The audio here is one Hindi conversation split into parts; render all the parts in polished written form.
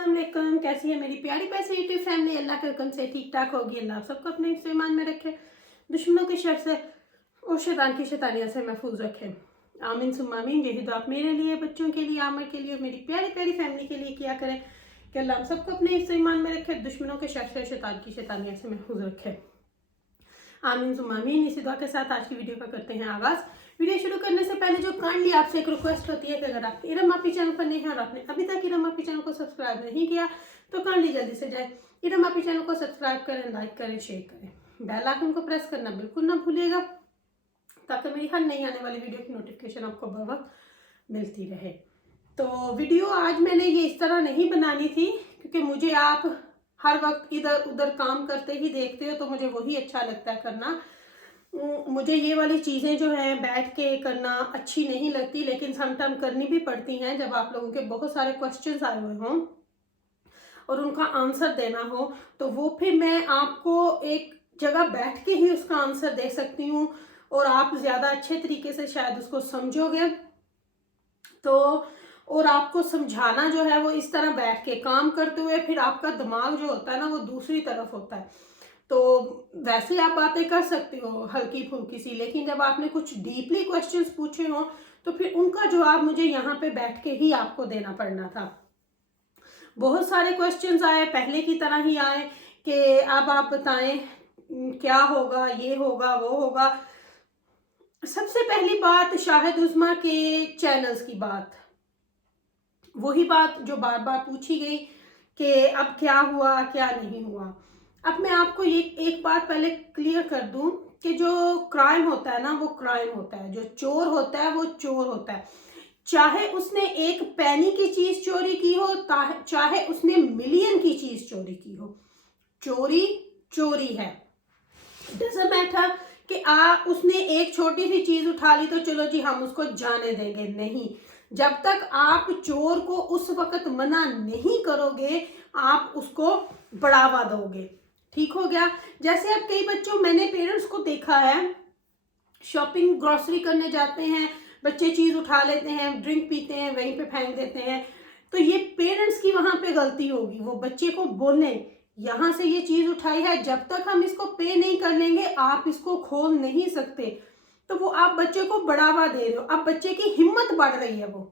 अस्सलाम वालेकुम। कैसी है मेरी प्यारी पैसे यूट्यूब फैमिली? अल्लाह के हुक्म से ठीक ठाक होगी। अल्लाह सबको अपने ईमान में रखे, दुश्मनों के शर से और शैतान की शैतानियों से महफूज रखे। आमीन सुम्मा आमीन। यही दुआ आप मेरे लिए, बच्चों के लिए, आमर के लिए और मेरी प्यारी प्यारी फैमिली के लिए किया करें कि अल्लाह सबको अपने ईमान में रखे, दुश्मनों के शर से शैतान की शैतानियों से महफूज रखे। आमीन सुम्मा आमीन। इसी दुआ के साथ आज की वीडियो का करते हैं आगाज़। वीडियो शुरू करने से पहले जो काइंडली आपसे एक रिक्वेस्ट होती है कि अगर आप इरम आपी चैनल पर नहीं हैं और आपने अभी तक इरम आपी चैनल को सब्सक्राइब नहीं किया तो काइंडली जल्दी से जाए इरम आपी चैनल को सब्सक्राइब करें, लाइक करें, शेयर करें, बेल आइकन को प्रेस करना बिल्कुल ना भूलिएगा ताकि मेरी हर नई आने वाली वीडियो की नोटिफिकेशन आपको बर वक्त मिलती रहे। तो वीडियो आज मैंने ये इस तरह नहीं बनानी थी क्योंकि मुझे आप हर वक्त इधर उधर काम करते ही देखते हो तो मुझे वही अच्छा लगता है करना। मुझे ये वाली चीज़ें जो है बैठ के करना अच्छी नहीं लगती, लेकिन समटाइम करनी भी पड़ती हैं जब आप लोगों के बहुत सारे क्वेश्चंस आए हुए हों और उनका आंसर देना हो, तो वो फिर मैं आपको एक जगह बैठ के ही उसका आंसर दे सकती हूँ और आप ज़्यादा अच्छे तरीके से शायद उसको समझोगे। तो और आपको समझाना जो है वो इस तरह बैठ के काम करते हुए, फिर आपका दिमाग जो होता है ना वो दूसरी तरफ होता है। तो वैसे आप बातें कर सकते हो हल्की फुल्की सी, लेकिन जब आपने कुछ डीपली क्वेश्चंस पूछे हो तो फिर उनका जवाब मुझे यहाँ पे बैठ के ही आपको देना पड़ना था। बहुत सारे क्वेश्चंस आए, पहले की तरह ही आए कि अब आप बताएं क्या होगा, ये होगा, वो होगा। सबसे पहली बात शाहिद उस्मा के चैनल्स की बात, वही बात जो बार बार पूछी गई कि अब क्या हुआ क्या नहीं हुआ। अब मैं आपको ये एक बात पहले क्लियर कर दूं कि जो क्राइम होता है ना वो क्राइम होता है, जो चोर होता है वो चोर होता है, चाहे उसने एक पैनी की चीज चोरी की हो, चाहे उसने मिलियन की चीज चोरी की हो, चोरी चोरी है। डजंट मैटर कि उसने एक छोटी सी चीज उठा ली तो चलो जी हम उसको जाने देंगे, नहीं। जब तक आप चोर को उस वक्त मना नहीं करोगे आप उसको बढ़ावा दोगे। ठीक हो गया। जैसे अब कई बच्चों, मैंने पेरेंट्स को देखा है, शॉपिंग ग्रोसरी करने जाते हैं, बच्चे चीज उठा लेते हैं, ड्रिंक पीते हैं, वहीं पे फेंक देते हैं। तो ये पेरेंट्स की वहां पे गलती होगी, वो बच्चे को बोले यहां से ये चीज उठाई है, जब तक हम इसको पे नहीं कर लेंगे आप इसको खोल नहीं सकते। तो वो आप बच्चे को बढ़ावा दे रहे हो, अब बच्चे की हिम्मत बढ़ रही है वो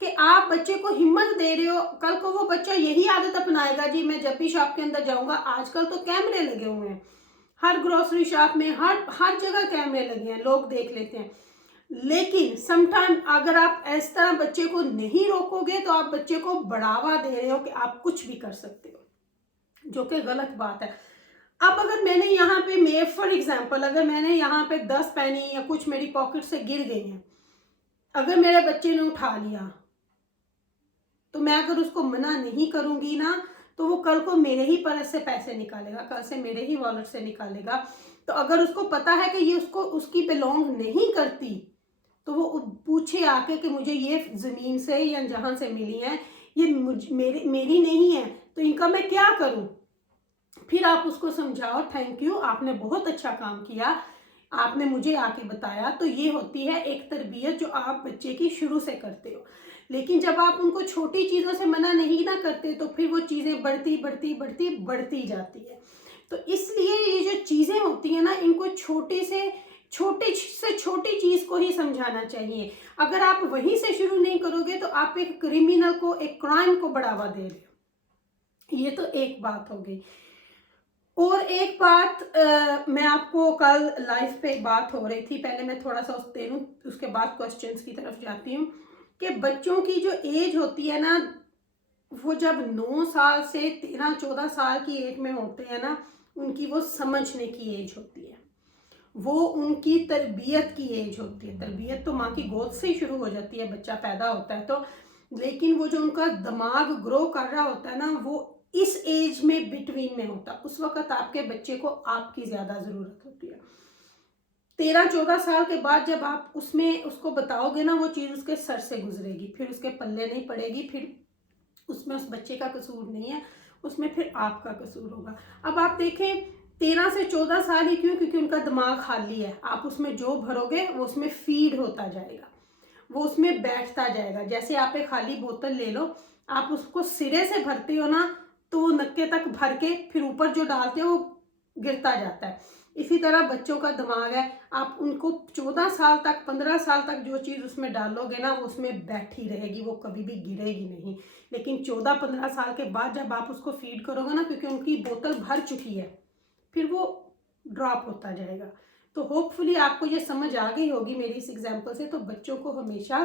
कि आप बच्चे को हिम्मत दे रहे हो। कल को वो बच्चा यही आदत अपनाएगा, जी मैं जब भी शॉप के अंदर जाऊंगा, आजकल तो कैमरे लगे हुए हैं हर ग्रोसरी शॉप में, हर जगह कैमरे लगे हैं, लोग देख लेते हैं। लेकिन समटाइम अगर आप इस तरह बच्चे को नहीं रोकोगे तो आप बच्चे को बढ़ावा दे रहे हो कि आप कुछ भी कर सकते हो, जो कि गलत बात है। अब अगर मैंने यहाँ पे फॉर एग्जाम्पल अगर मैंने यहाँ पे 10 पैनी या कुछ मेरी पॉकेट से गिर गई हैं, अगर मेरे बच्चे ने उठा लिया तो मैं अगर उसको मना नहीं करूंगी ना तो वो कल को मेरे ही पर्स से पैसे निकालेगा, कल से मेरे ही वॉलेट से निकालेगा। तो अगर उसको पता है कि ये उसको उसकी बिलोंग नहीं करती तो वो पूछे आके कि मुझे ये जमीन से या जहां से मिली है ये मेरी नहीं है, तो इनका मैं क्या करूं। फिर आप उसको समझाओ, थैंक यू आपने बहुत अच्छा काम किया, आपने मुझे आके बताया। तो ये होती है एक तरबियत जो आप बच्चे की शुरू से करते हो। लेकिन जब आप उनको छोटी चीज़ों से मना नहीं ना करते तो फिर वो चीज़ें बढ़ती बढ़ती बढ़ती बढ़ती जाती है। तो इसलिए ये जो चीज़ें होती हैं ना, इनको छोटी से छोटी चीज़ को ही समझाना चाहिए। अगर आप वहीं से शुरू नहीं करोगे तो आप एक क्रिमिनल को, एक क्राइम को बढ़ावा दे रहे हो। ये तो एक बात हो गई। और एक बात मैं आपको कल लाइव पे बात हो रही थी, पहले मैं थोड़ा सा उस दे दूं उसके बाद क्वेश्चंस की तरफ जाती हूँ कि बच्चों की जो एज होती है ना वो जब 9 साल से 13-14 साल की एज में होते हैं ना, उनकी वो समझने की एज होती है, वो उनकी तरबियत की एज होती है। तरबियत तो माँ की गोद से ही शुरू हो जाती है, बच्चा पैदा होता है तो, लेकिन वो जो उनका दिमाग ग्रो कर रहा होता है ना वो इस एज में बिटवीन में होता है। उस वक्त आपके बच्चे को आपकी ज्यादा जरूरत होती है। 13-14 साल के बाद जब आप उसमें उसको बताओगे ना वो चीज उसके सर से गुजरेगी, फिर उसके पल्ले नहीं पड़ेगी, फिर उसमें उस बच्चे का कसूर नहीं है, उसमें फिर आपका कसूर होगा। अब आप देखें 13 से 14 साल ही क्यों, क्योंकि उनका दिमाग खाली है, आप उसमें जो भरोगे वो उसमें फीड होता जाएगा, वो उसमें बैठता जाएगा। जैसे आप एक खाली बोतल ले लो, आप उसको सिरे से भरते हो ना तो वो नक्के तक भर के फिर ऊपर जो डालते हो वो गिरता जाता है। इसी तरह बच्चों का दिमाग है, आप उनको 14 साल तक 15 साल तक जो चीज़ उसमें डालोगे ना वो उसमें बैठी रहेगी, वो कभी भी गिरेगी नहीं। लेकिन 14-15 साल के बाद जब आप उसको फीड करोगे ना, क्योंकि उनकी बोतल भर चुकी है, फिर वो ड्रॉप होता जाएगा। तो होपफुली आपको ये समझ आ गई होगी मेरी इस एग्जाम्पल से। तो बच्चों को हमेशा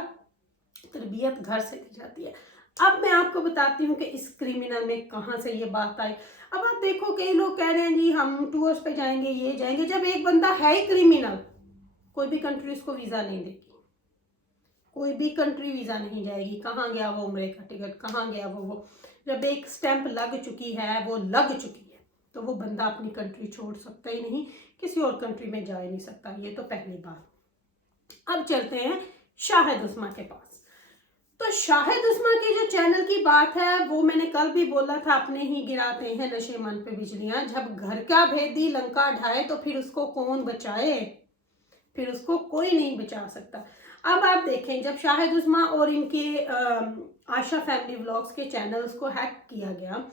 तरबियत घर से की जाती है। अब मैं आपको बताती हूँ कि इस क्रिमिनल में कहाँ से ये बात आई। अब आप देखो कई लोग कह रहे हैं जी हम टूर्स पे जाएंगे, ये जाएंगे। जब एक बंदा है ही क्रिमिनल, कोई भी कंट्री उसको वीजा नहीं देगी, कोई भी कंट्री वीजा नहीं जाएगी। कहाँ गया वो उम्रे का टिकट, कहाँ गया वो जब एक स्टैंप लग चुकी है, वो लग चुकी है, तो वो बंदा अपनी कंट्री छोड़ सकता ही नहीं, किसी और कंट्री में जा ही नहीं सकता। ये तो पहली बात। अब चलते हैं शाहिद उस्मा के पास। तो शाहिद उस्मा की जो चैनल की बात है वो मैंने कल भी बोला था, अपने ही गिराते हैं नशे मन पे बिजलियां। जब घर का भेदी लंका ढाए तो फिर उसको कौन बचाए, फिर उसको कोई नहीं बचा सकता। अब आप देखें, जब शाहिद उस्मा और इनके आशा फैमिली व्लॉग्स के चैनल्स को हैक किया गया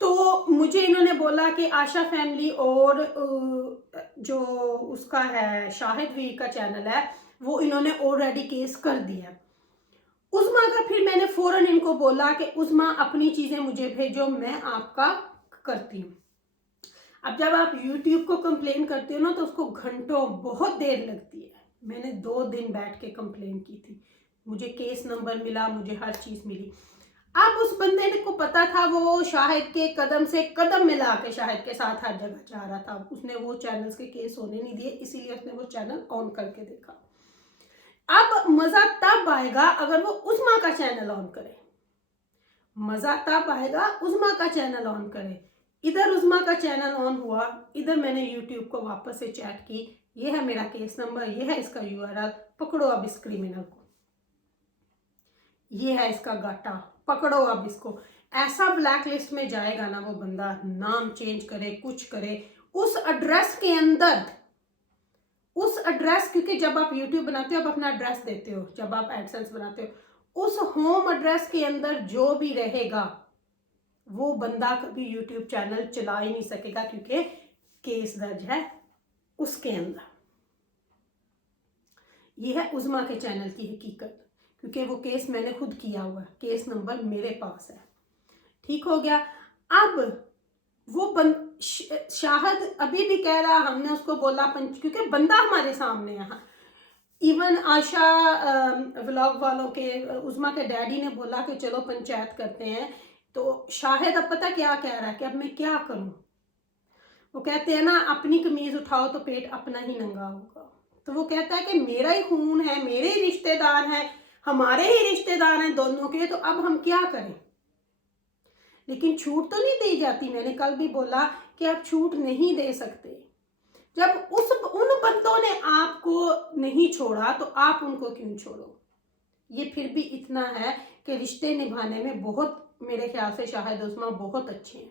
तो मुझे इन्होंने बोला कि आशा फैमिली और जो उसका है शाहिद वीर का चैनल है वो इन्होंने ऑलरेडी केस कर दिया। उस्मा का फिर मैंने फौरन इनको बोला कि उस्मा अपनी चीजें मुझे भेजो, मैं आपका करती हूँ। अब जब आप YouTube को कंप्लेन करते हो ना तो उसको घंटों बहुत देर लगती है। मैंने 2 दिन बैठ के कंप्लेन की थी, मुझे केस नंबर मिला, मुझे हर चीज मिली। अब उस बंदे को पता था वो शाहिद के कदम से कदम मिला के शाहिद के साथ हर जगह जा रहा था। उसने वो चैनल्स के केस होने नहीं दिए, इसीलिए उसने वो चैनल ऑन करके देखा। अब मजा तब आएगा अगर वो उस्मा का चैनल ऑन करे, मजा तब आएगा उस्मा का चैनल ऑन करे। इधर उस्मा का चैनल ऑन हुआ, इधर मैंने YouTube को वापस से चैट की, ये है मेरा केस नंबर, ये है इसका URL, पकड़ो अब इस क्रिमिनल को, ये है इसका गाटा, पकड़ो अब इसको। ऐसा ब्लैक लिस्ट में जाएगा ना वो बंदा, नाम चेंज करे कुछ करे उस एड्रेस के अंदर, उस एड्रेस, क्योंकि जब आप YouTube बनाते हो आप अपना एड्रेस देते हो, जब आप एडसेंस बनाते हो उस होम एड्रेस के अंदर जो भी रहेगा वो बंदा कभी YouTube चैनल चला ही नहीं सकेगा, क्योंकि केस दर्ज है उसके अंदर। ये है उस्मा के चैनल की हकीकत, क्योंकि वो केस मैंने खुद किया हुआ है, केस नंबर मेरे पास है। ठीक हो गया। अब वो शाहिद अभी भी कह रहा, हमने उसको बोला क्योंकि बंदा हमारे सामने है। इवन आशा व्लॉग वालों के उस्मा के डैडी ने बोला कि चलो पंचायत करते हैं, तो शाहिद अब पता क्या कह रहा है कि अब मैं क्या करूं। वो कहते हैं ना अपनी कमीज उठाओ तो पेट अपना ही नंगा होगा। तो वो कहता है कि मेरा ही खून है, मेरे ही रिश्तेदार हैं, हमारे ही रिश्तेदार हैं दोनों के, तो अब हम क्या करें। लेकिन छूट तो नहीं दी जाती। मैंने कल भी बोला कि आप छूट नहीं दे सकते। जब उन बंदों ने आपको नहीं छोड़ा तो आप उनको क्यों छोड़ो। ये फिर भी इतना है कि रिश्ते निभाने में बहुत, मेरे ख्याल से शाहिद उस्मा बहुत अच्छे हैं।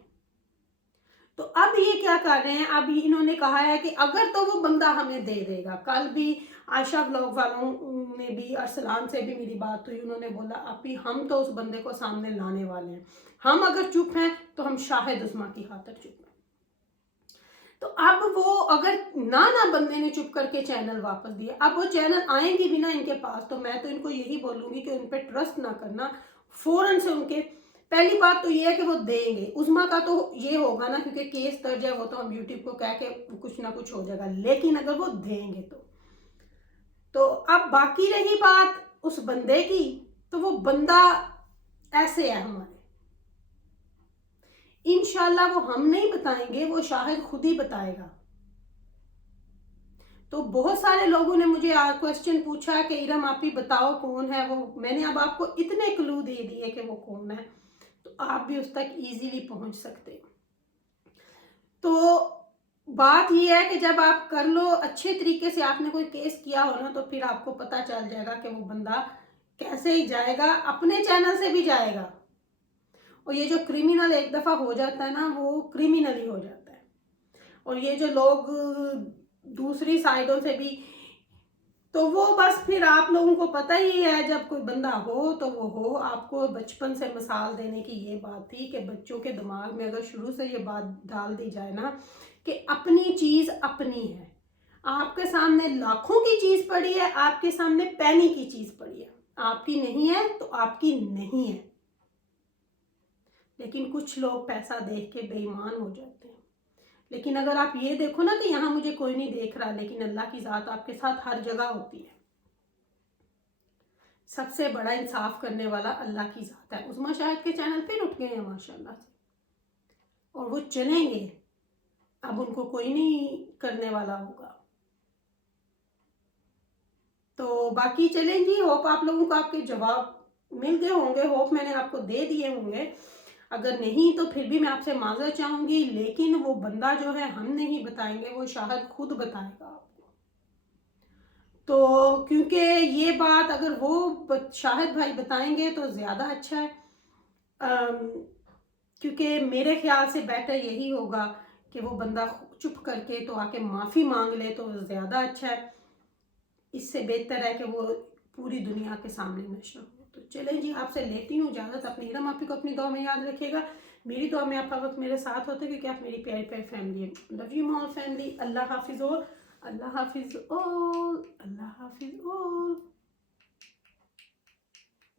तो अब ये क्या कर रहे हैं, अब इन्होंने कहा है कि अगर तो वो बंदा हमें दे देगा। कल भी आशा व्लॉग वालों ने भी, अरसलान से भी मेरी बात हुई, उन्होंने बोला अभी हम तो उस बंदे को सामने लाने वाले हैं, हम अगर चुप हैं तो हम शाहिद उस्मा की खातिर चुप हैं। तो अब वो अगर ना बंदे ने चुप करके चैनल वापस दिया, अब वो चैनल आएंगे भी ना इनके पास, तो मैं तो इनको यही बोलूंगी कि उन पर ट्रस्ट ना करना, फौरन से उनके, पहली बात तो ये है कि वो देंगे। उस्मा का तो ये होगा ना, क्योंकि केस दर्ज है, वो तो हम YouTube को कह के कुछ ना कुछ हो जाएगा, लेकिन अगर वो देंगे तो अब बाकी रही बात उस बंदे की, तो वो बंदा ऐसे है हमारे, इंशाल्लाह वो हम नहीं बताएंगे, वो शाहिद खुद ही बताएगा। तो बहुत सारे लोगों ने मुझे क्वेश्चन पूछा कि इरम आप ही बताओ कौन है वो। मैंने अब आपको इतने क्लू दे दिए कि वो कौन है, तो आप भी उस तक इजीली पहुंच सकते हो। तो बात यह है कि जब आप कर लो अच्छे तरीके से, आपने कोई केस किया हो ना, तो फिर आपको पता चल जाएगा कि वो बंदा कैसे ही जाएगा, अपने चैनल से भी जाएगा। और ये जो क्रिमिनल एक दफा हो जाता है ना, वो क्रिमिनल ही हो जाता है। और ये जो लोग दूसरी साइडों से भी तो वो बस फिर आप लोगों को पता ही है, जब कोई बंदा हो तो वो हो। आपको बचपन से मिसाल देने की ये बात थी कि बच्चों के दिमाग में अगर शुरू से ये बात डाल दी जाए ना कि अपनी चीज अपनी है। आपके सामने लाखों की चीज पड़ी है, आपके सामने पैनी की चीज पड़ी है, आपकी नहीं है तो आपकी नहीं है। लेकिन कुछ लोग पैसा देख के बेईमान हो जाते हैं। लेकिन अगर आप ये देखो ना कि यहाँ मुझे कोई नहीं देख रहा, लेकिन अल्लाह की ज़ात आपके साथ हर जगह होती है। सबसे बड़ा इंसाफ करने वाला अल्लाह की ज़ात है। उस्मा शाहिद के चैनल पे उठ गए हैं माशाल्लाह से, और वो चलेंगे। अब उनको कोई नहीं करने वाला होगा। तो बाकी चलें जी, होप आप लोगों को आपके जवाब मिल गए होंगे, होप मैंने आपको दे दिए होंगे। अगर नहीं तो फिर भी मैं आपसे माजरत चाहूंगी, लेकिन वो बंदा जो है हम नहीं बताएंगे, वो शाहिद खुद बताएगा आपको। तो क्योंकि ये बात अगर वो शाहिद भाई बताएंगे तो ज़्यादा अच्छा है, क्योंकि मेरे ख्याल से बेटर यही होगा कि वो बंदा चुप करके तो आके माफ़ी मांग ले, तो ज़्यादा अच्छा है। इससे बेहतर है कि वो पूरी दुनिया के सामने नशर हो। तो चलें जी, आपसे लेती हूँ इजाज़त। अपनी हिरम आपी को अपनी दुआ में याद रखिएगा। मेरी दुआ में आप हर वक्त मेरे साथ होते, क्योंकि आप मेरी प्यारी प्यारी फैमिली है। Love you all family. अल्लाह हाफिज़ ऑल, अल्लाह हाफिज़ ऑल, अल्लाह हाफिज़ ऑल।